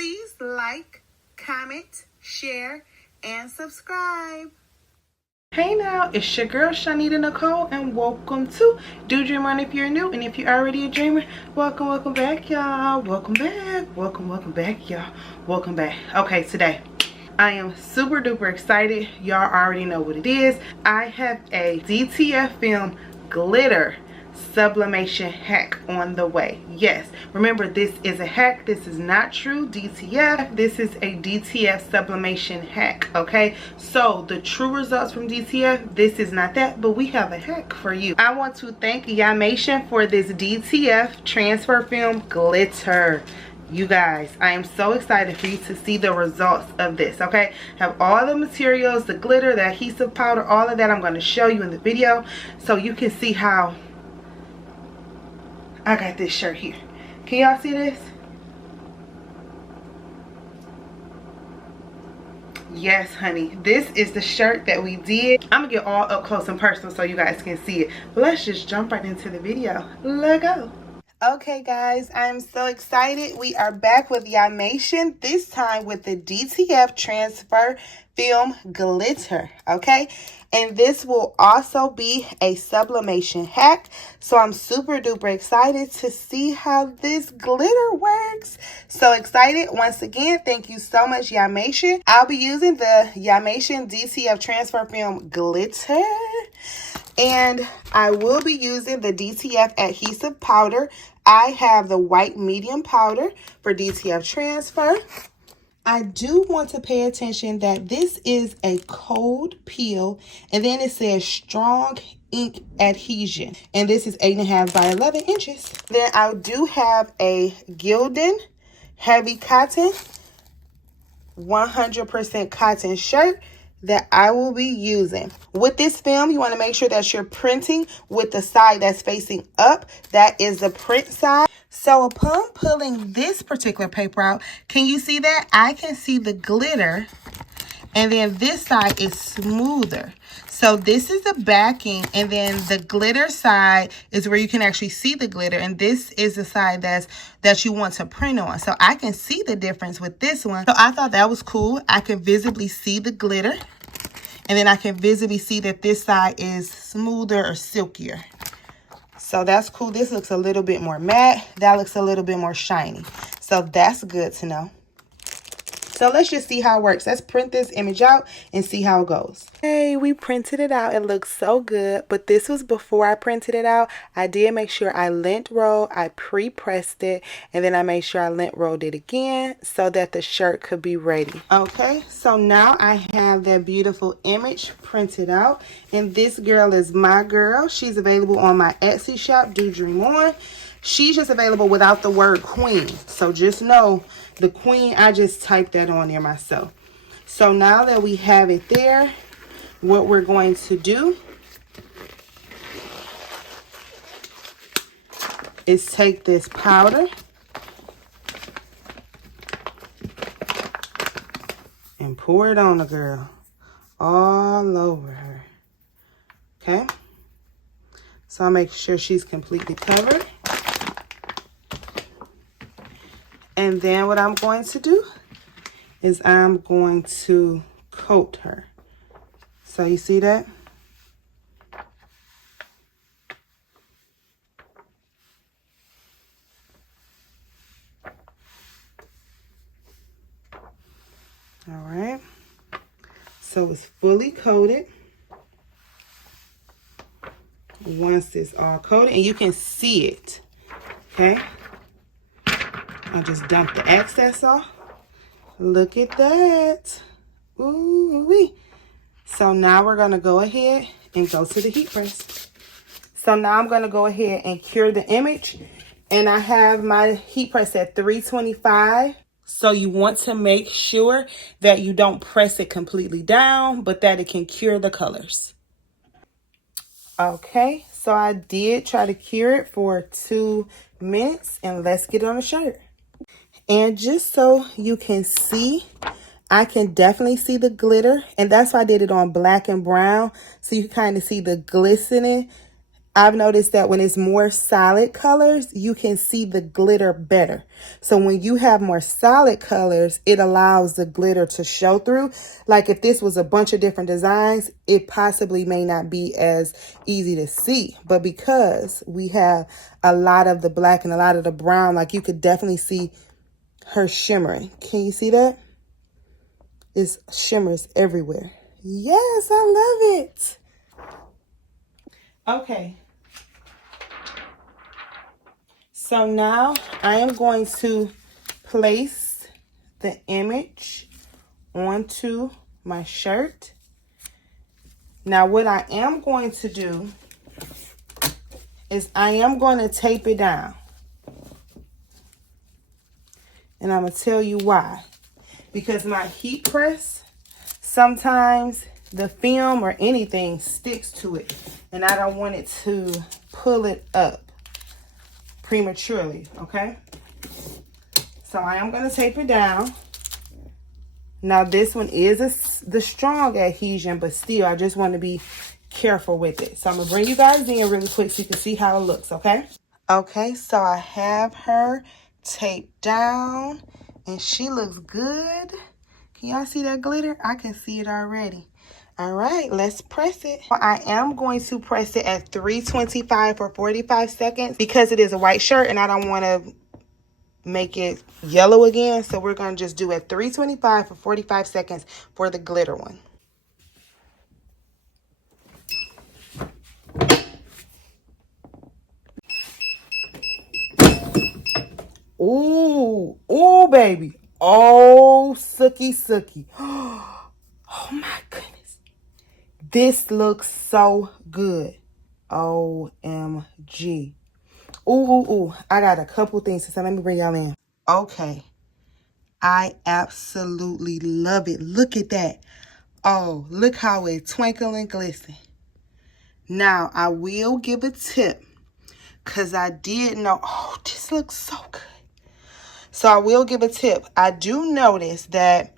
Please like, comment, share, and subscribe. Hey now, it's your girl ChonitaNicole, and welcome to Do Dream On if you're new, and if you're already a dreamer, welcome back, y'all. Welcome back, y'all. Welcome back. Okay, today I am super duper excited. Y'all already know what it is. I have a DTF film glitter sublimation hack on the way. Yes, remember, this is a hack. This is not true DTF. This is a DTF sublimation hack. Okay, so the true results from DTF, this is not that, but we have a hack for you. I want to thank Yamation for this DTF transfer film glitter. You guys, I am so excited for you to see the results of this. Okay, have all the materials, the glitter, the adhesive powder, all of that I'm going to show you in the video so you can see how I got this shirt here. Can y'all see this? Yes, honey, this is the shirt that we did. I'm gonna get all up close and personal so you guys can see it, but let's just jump right into the video. Let's go. Okay guys, I'm so excited. We are back with Yamation, this time with the DTF transfer film glitter. Okay, and this will also be a sublimation hack, so I'm super duper excited to see how this glitter works. So excited. Once again, thank you so much, Yamation. I'll be using the Yamation DTF transfer film glitter, and I will be using the DTF adhesive powder. I have the white medium powder for DTF transfer. I do want to pay attention that this is a cold peel, and then it says strong ink adhesion, and this is 8.5 by 11 inches. Then I do have a Gildan heavy cotton 100% cotton shirt that I will be using. With this film, you want to make sure that you're printing with the side that's facing up. That is the print side. So upon pulling this particular paper out, can you see that? I can see the glitter, and then this side is smoother. So this is the backing, and then the glitter side is where you can actually see the glitter, and this is the side that you want to print on. So I can see the difference with this one. So I thought that was cool. I can visibly see the glitter, and then I can visibly see that this side is smoother or silkier. So that's cool. This looks a little bit more matte. That looks a little bit more shiny. So that's good to know. So let's just see how it works. Let's print this image out and see how it goes. Hey, we printed it out. It looks so good, but this was before I printed it out. I did make sure I lint rolled, I pre-pressed it, and then I made sure I lint rolled it again so that the shirt could be ready. Okay, so now I have that beautiful image printed out, and this girl is my girl. She's available on my Etsy shop, Do Dream On. She's just available without the word queen. So just know the queen, I just typed that on there myself. So now that we have it there, what we're going to do is take this powder and pour it on the girl all over her. Okay, so I'll make sure she's completely covered. And then what I'm going to do is I'm going to coat her. So you see that? All right. So it's fully coated. Once it's all coated, and you can see it, okay? I'll just dump the excess off. Look at that. Ooh-wee. So now we're going to go ahead and go to the heat press. So now I'm going to go ahead and cure the image. And I have my heat press at 325. So you want to make sure that you don't press it completely down, but that it can cure the colors. Okay, so I did try to cure it for 2 minutes, and let's get it on the shirt. And just so you can see, I can definitely see the glitter, and that's why I did it on black and brown, so you can kind of see the glistening I've noticed that when it's more solid colors, you can see the glitter better. So when you have more solid colors, it allows the glitter to show through. Like if this was a bunch of different designs, it possibly may not be as easy to see. But because we have a lot of the black and a lot of the brown, like you could definitely see her shimmering. Can you see that? It's shimmers everywhere. Yes, I love it. Okay. So now I am going to place the image onto my shirt. Now what I am going to do is I am going to tape it down. And I'm going to tell you why. Because my heat press, sometimes the film or anything sticks to it. And I don't want it to pull it up prematurely, okay? So I am going to tape it down. Now this one is the strong adhesion, but still I just want to be careful with it. So I'm going to bring you guys in really quick so you can see how it looks, okay? Okay, so I have her taped down and she looks good. Can y'all see that glitter? I can see it already. All right, let's press it. I am going to press it at 325 for 45 seconds because it is a white shirt and I don't want to make it yellow again. So we're going to just do it 325 for 45 seconds for the glitter one. Ooh, ooh, baby. Oh, sookie, sookie. Oh my goodness. This looks so good. OMG. Ooh, ooh, ooh. I got a couple things to say. Let me bring y'all in. Okay. I absolutely love it. Look at that. Oh, look how it twinkle and glisten. Now, I will give a tip because I did know. Oh, this looks so good. So I will give a tip. I do notice that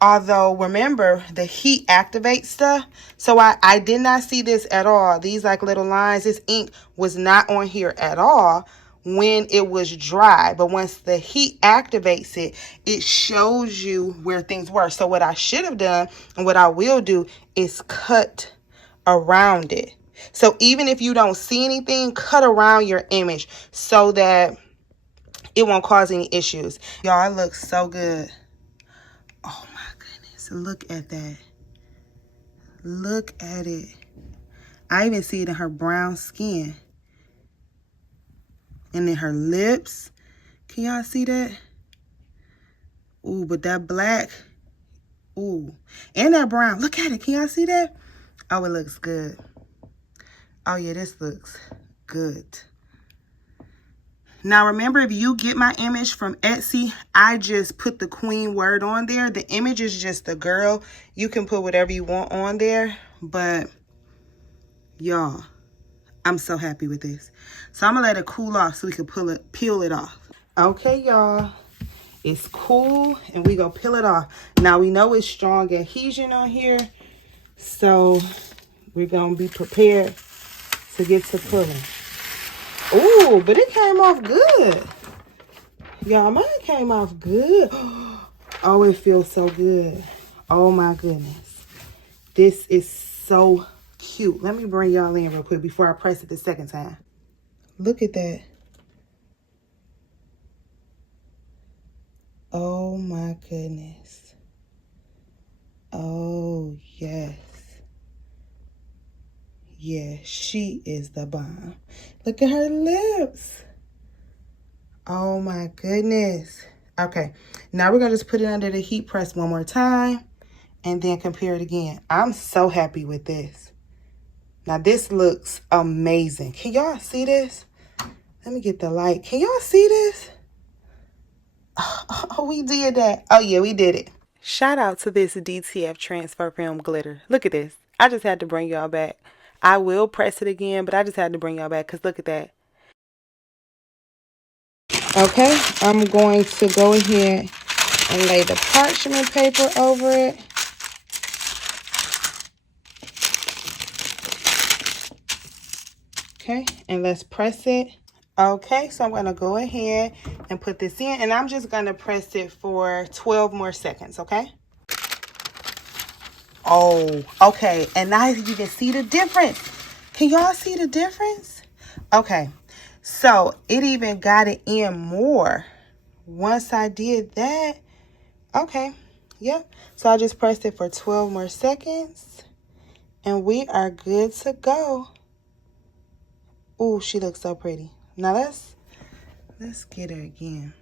although, remember, the heat activates stuff. So I did not see this at all. These like little lines, this ink was not on here at all when it was dry. But once the heat activates it, it shows you where things were. So what I should have done and what I will do is cut around it. So even if you don't see anything, cut around your image so that it won't cause any issues. Y'all, it looks so good. Oh my goodness, look at that. Look at it. I even see it in her brown skin. And in her lips. Can y'all see that? Ooh, but that black. Ooh. And that brown. Look at it. Can y'all see that? Oh, it looks good. Oh yeah, this looks good. Now remember, if you get my image from Etsy, I just put the queen word on there. The image is just the girl. You can put whatever you want on there. But y'all, I'm so happy with this. So I'm gonna let it cool off so we can peel it off. Okay, y'all. It's cool and we gonna peel it off. Now we know it's strong adhesion on here. So we're gonna be prepared to get to pulling. Ooh, but it came off good. Y'all, mine came off good. Oh, it feels so good. Oh my goodness. This is so cute. Let me bring y'all in real quick before I press it the second time. Look at that. Oh my goodness. Oh yes. Yeah, she is the bomb. Look at her lips. Oh my goodness. Okay, now we're gonna just put it under the heat press one more time and then compare it again. I'm so happy with this. Now this looks amazing. Can y'all see this? Let me get the light. Can y'all see this? Oh, we did that. Oh yeah, we did it. Shout out to this DTF transfer film glitter. Look at this. I just had to bring y'all back. I will press it again, but I just had to bring y'all back because look at that. Okay, I'm going to go ahead and lay the parchment paper over it. Okay, and let's press it. Okay, so I'm going to go ahead and put this in, and I'm just going to press it for 12 more seconds, okay? Oh, okay, and now you can see the difference. Can y'all see the difference? Okay, so it even got it in more once I did that. Okay, yep. So I just pressed it for 12 more seconds, and we are good to go. Ooh, she looks so pretty. Now let's get her again.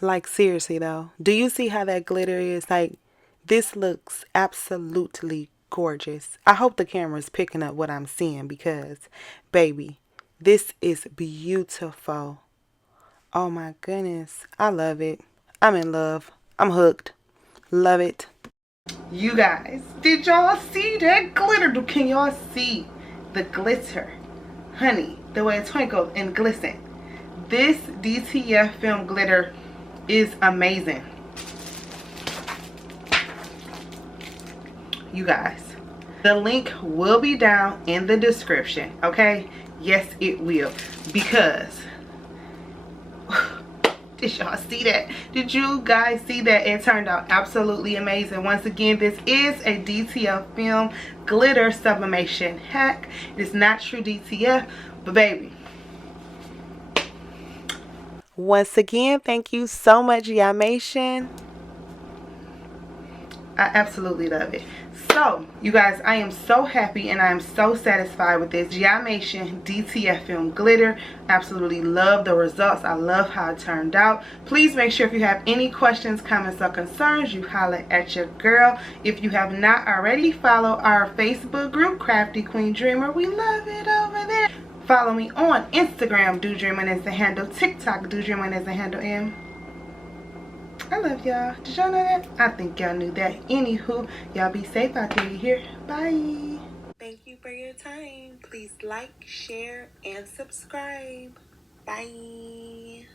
Like, seriously though, do you see how that glitter is? Like, this looks absolutely gorgeous. I hope the camera's picking up what I'm seeing, because baby, this is beautiful. Oh my goodness, I love it. I'm in love. I'm hooked. Love it. You guys, did y'all see that glitter? Can y'all see the glitter? Honey, the way it twinkles and glistens. This DTF film glitter is amazing. You guys, the link will be down in the description, okay? Yes, it will, because did y'all see that? Did you guys see that? It turned out absolutely amazing. Once again, this is a DTF film glitter sublimation hack. It is not true DTF, but baby. Once again, thank you so much, Yamation. I absolutely love it. So, you guys, I am so happy and I am so satisfied with this Yamation DTF film glitter. Absolutely love the results. I love how it turned out. Please make sure if you have any questions, comments, or concerns, you holler at your girl. If you have not already, follow our Facebook group, Crafty Queen Dreamer. We love it over there. Follow me on Instagram, Do Dreamin' is the handle. TikTok, Do Dreamin' is the handle. And I love y'all. Did y'all know that? I think y'all knew that. Anywho, y'all be safe out there. You hear? Bye. Thank you for your time. Please like, share, and subscribe. Bye.